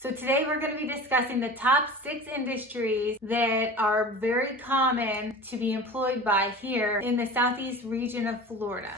So today we're going to be discussing the top 6 industries that are very common to be employed by here in the southeast region of Florida.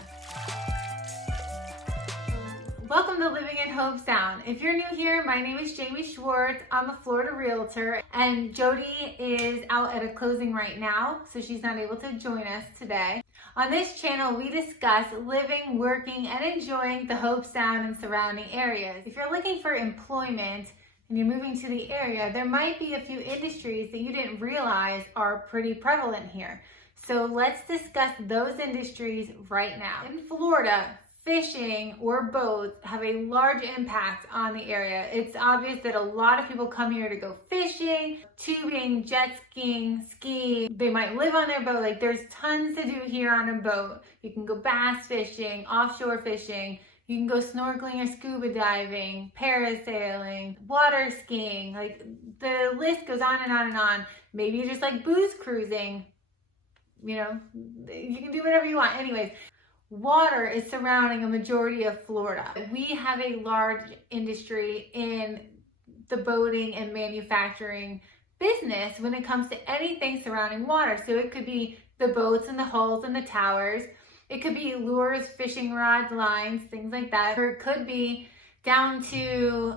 Welcome to Living in Hobe Sound. If you're new here, my name is Jaime Schwartz. I'm a Florida realtor, and Jody is out at a closing right now, so she's not able to join us today. On this channel, we discuss living, working, and enjoying the Hobe Sound and surrounding areas. If you're looking for employment and you're moving to the area, there might be a few industries that you didn't realize are pretty prevalent here. So let's discuss those industries right now. In Florida, fishing or boats have a large impact on the area. It's obvious that a lot of people come here to go fishing, tubing, jet skiing, skiing. They might live on their boat. Like, there's tons to do here on a boat. You can go bass fishing, offshore fishing. You can go snorkeling or scuba diving, parasailing, water skiing. Like, the list goes on and on and on. Maybe you just like booze cruising. You know, you can do whatever you want. Anyways, water is surrounding a majority of Florida. We have a large industry in the boating and manufacturing business when it comes to anything surrounding water. So it could be the boats and the hulls and the towers. It could be lures, fishing rods, lines, things like that. Or it could be down to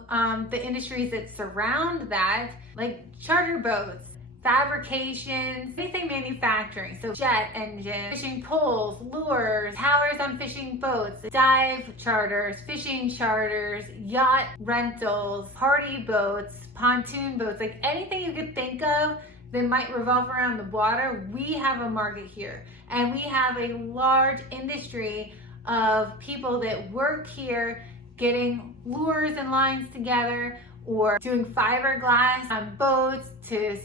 the industries that surround that, like charter boats, fabrications, anything manufacturing. So jet engines, fishing poles, lures, towers on fishing boats, dive charters, fishing charters, yacht rentals, party boats, pontoon boats, like anything you could think of that might revolve around the water. We have a market here, and we have a large industry of people that work here getting lures and lines together, or doing fiberglass on boats, to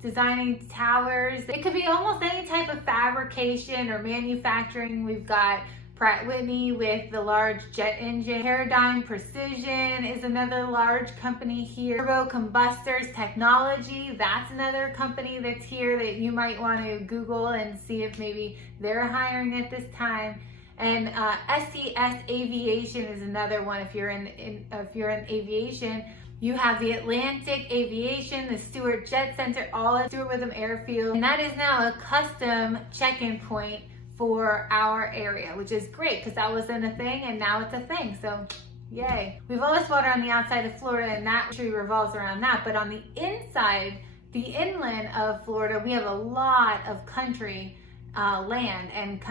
designing towers. It could be almost any type of fabrication or manufacturing. We've got Pratt Whitney with the large jet engine. Paradigm Precision is another large company here. Turbo Combustors Technology, that's another company that's here that you might want to Google and see if maybe they're hiring at this time. And SCS Aviation is another one. If you're in aviation, you have the Atlantic Aviation, the Stewart Jet Center, all at Stewart Witham Airfield. And that is now a custom check-in point for our area, which is great because that wasn't a thing and now it's a thing. So yay. We have all this water on the outside of Florida, and that actually revolves around that. But on the inside, the inland of Florida, we have a lot of country land and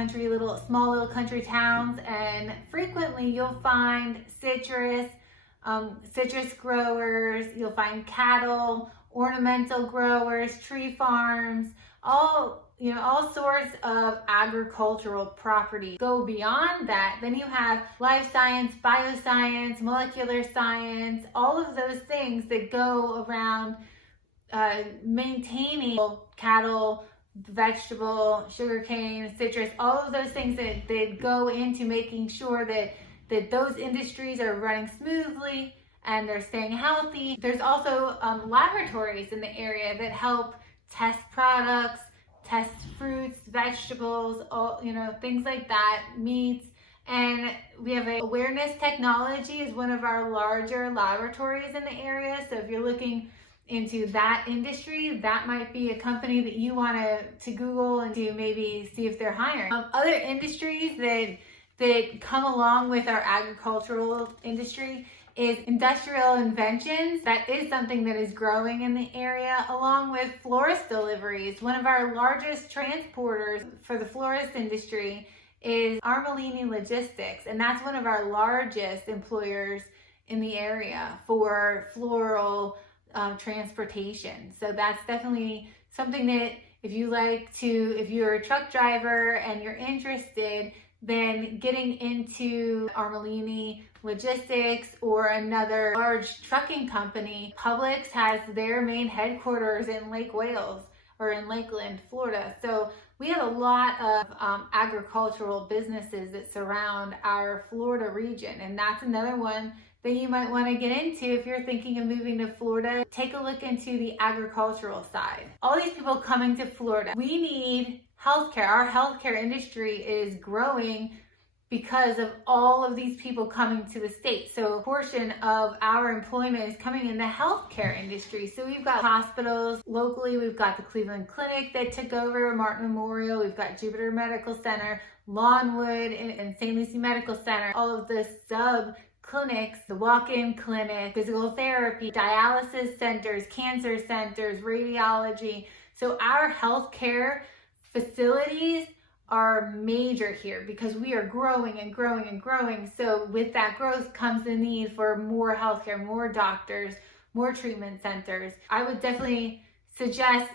small little country towns. And frequently you'll find citrus growers, you'll find cattle, ornamental growers, tree farms, all sorts of agricultural property. Go beyond that, then you have life science, bioscience, molecular science, all of those things that go around maintaining cattle, vegetable, sugarcane, citrus, all of those things that go into making sure that those industries are running smoothly and they're staying healthy. There's also laboratories in the area that help test products, test fruits, vegetables, things like that, meats. And we have awareness technology is one of our larger laboratories in the area. So if you're looking into that industry, that might be a company that you want to Google and to maybe see if they're hiring. Other industries that come along with our agricultural industry is industrial inventions. That is something that is growing in the area, along with florist deliveries. One of our largest transporters for the florist industry is Armelini Logistics, and that's one of our largest employers in the area for floral transportation. So that's definitely something that if you're a truck driver and you're interested, then getting into Armelini Logistics or another large trucking company. Publix has their main headquarters in Lake Wales or in Lakeland, Florida. So we have a lot of agricultural businesses that surround our Florida region, and that's another one that you might want to get into if you're thinking of moving to Florida. Take a look into the agricultural side. All these people coming to Florida, we need healthcare. Our healthcare industry is growing because of all of these people coming to the state. So a portion of our employment is coming in the healthcare industry. So we've got hospitals locally, we've got the Cleveland Clinic that took over, Martin Memorial, we've got Jupiter Medical Center, Lawnwood, and St. Lucie Medical Center, all of the sub clinics, the walk-in clinic, physical therapy, dialysis centers, cancer centers, radiology. So our healthcare facilities are major here because we are growing and growing and growing. So with that growth comes the need for more healthcare, more doctors, more treatment centers. I would definitely suggest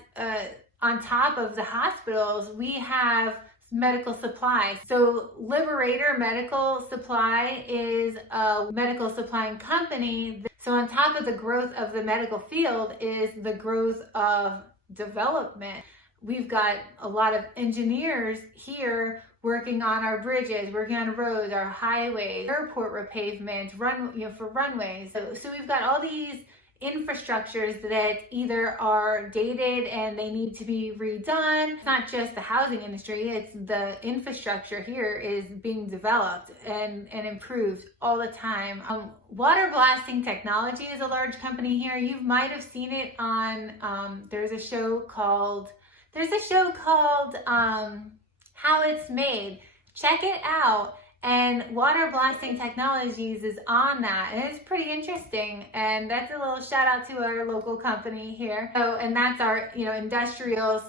on top of the hospitals, we have medical supply. So Liberator Medical Supply is a medical supplying company. So on top of the growth of the medical field is the growth of development. We've got a lot of engineers here working on our bridges, working on roads, our highways, airport repavement, for runways. So we've got all these infrastructures that either are dated and they need to be redone. It's not just the housing industry, it's the infrastructure here is being developed and improved all the time. Water blasting technology is a large company here. You might have seen it on, there's a show called How It's Made. Check it out. And Water Blasting Technologies is on that, and it's pretty interesting. And that's a little shout out to our local company here. So, and that's our, industrial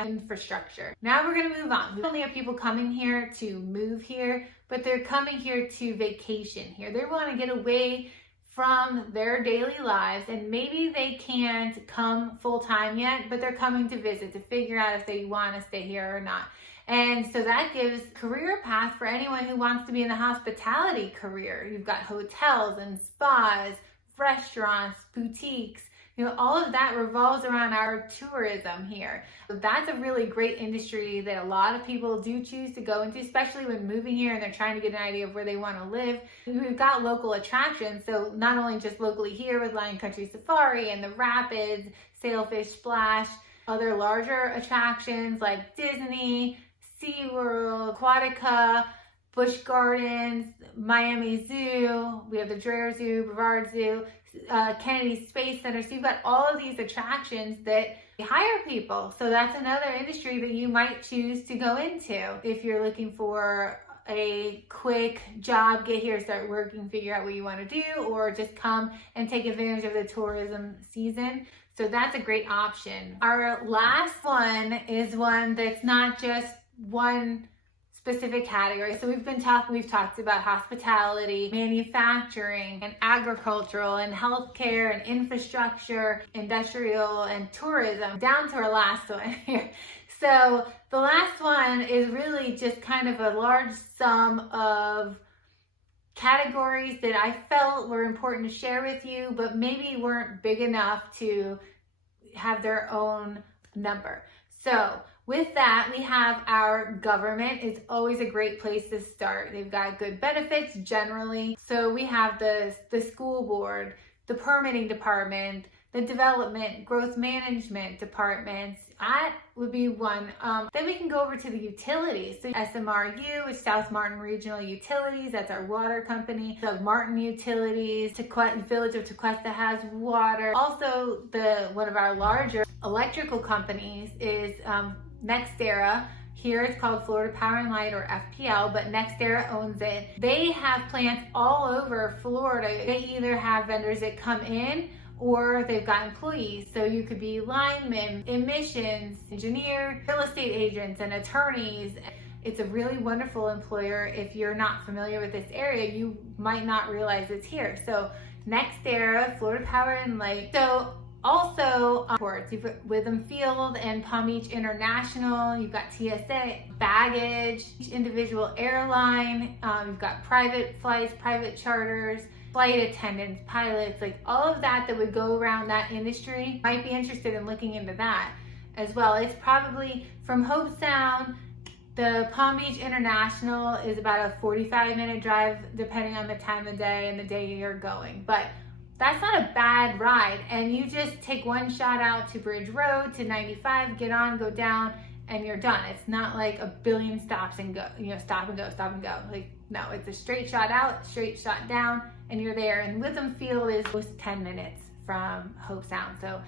/ infrastructure. Now we're gonna move on. Not only are people coming here to move here, but they're coming here to vacation here. They want to get away from their daily lives, and maybe they can't come full time yet, but they're coming to visit to figure out if they want to stay here or not. And so that gives career path for anyone who wants to be in the hospitality career. You've got hotels and spas, restaurants, boutiques, all of that revolves around our tourism here. So that's a really great industry that a lot of people do choose to go into, especially when moving here and they're trying to get an idea of where they want to live. We've got local attractions, so not only just locally here with Lion Country Safari and the Rapids, Sailfish Splash, other larger attractions like Disney, SeaWorld, Aquatica, Busch Gardens, Miami Zoo, we have the Dreher Zoo, Brevard Zoo, Kennedy Space Center. So you've got all of these attractions that hire people. So that's another industry that you might choose to go into if you're looking for a quick job, get here, start working, figure out what you want to do, or just come and take advantage of the tourism season. So that's a great option. Our last one is one that's not just one specific category. So we've talked about hospitality, manufacturing, and agricultural, and healthcare, and infrastructure, industrial, and tourism, down to our last one here. So the last one is really just kind of a large sum of categories that I felt were important to share with you, but maybe weren't big enough to have their own number. So with that, we have our government. It's always a great place to start. They've got good benefits generally. So we have the school board, the permitting department, the development, growth management departments. That would be one. Then we can go over to the utilities. So SMRU is South Martin Regional Utilities. That's our water company. So Martin Utilities, Village of Tequesta has water. Also, one of our larger electrical companies is NextEra. Here it's called Florida Power and Light, or FPL, but NextEra owns it. They have plants all over Florida. They either have vendors that come in, or they've got employees. So you could be linemen, emissions, engineer, real estate agents, and attorneys. It's a really wonderful employer. If you're not familiar with this area, you might not realize it's here. So NextEra, Florida Power and Light. So also, ports, you've got Witham Field and Palm Beach International. You've got TSA, baggage, each individual airline. You've got private flights, private charters, flight attendants, pilots, like all of that would go around that industry. Might be interested in looking into that as well. It's probably from Hobe Sound. The Palm Beach International is about a 45-minute drive, depending on the time of day and the day you're going. But that's not a bad ride, and you just take one shot out to Bridge Road to 95, get on, go down, and you're done. It's not like a billion stops and go, stop and go, stop and go. Like, No, it's a straight shot out, straight shot down, and you're there. And Witham Field is just 10 minutes from Hobe Sound. So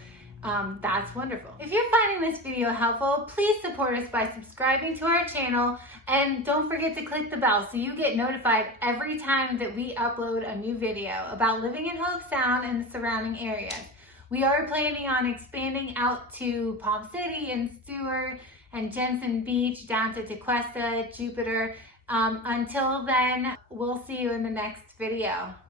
that's wonderful. If you're finding this video helpful, please support us by subscribing to our channel, and don't forget to click the bell so you get notified every time that we upload a new video about living in Hobe Sound and the surrounding areas. We are planning on expanding out to Palm City and Seward and Jensen Beach, down to Tequesta, Jupiter. Until then, we'll see you in the next video.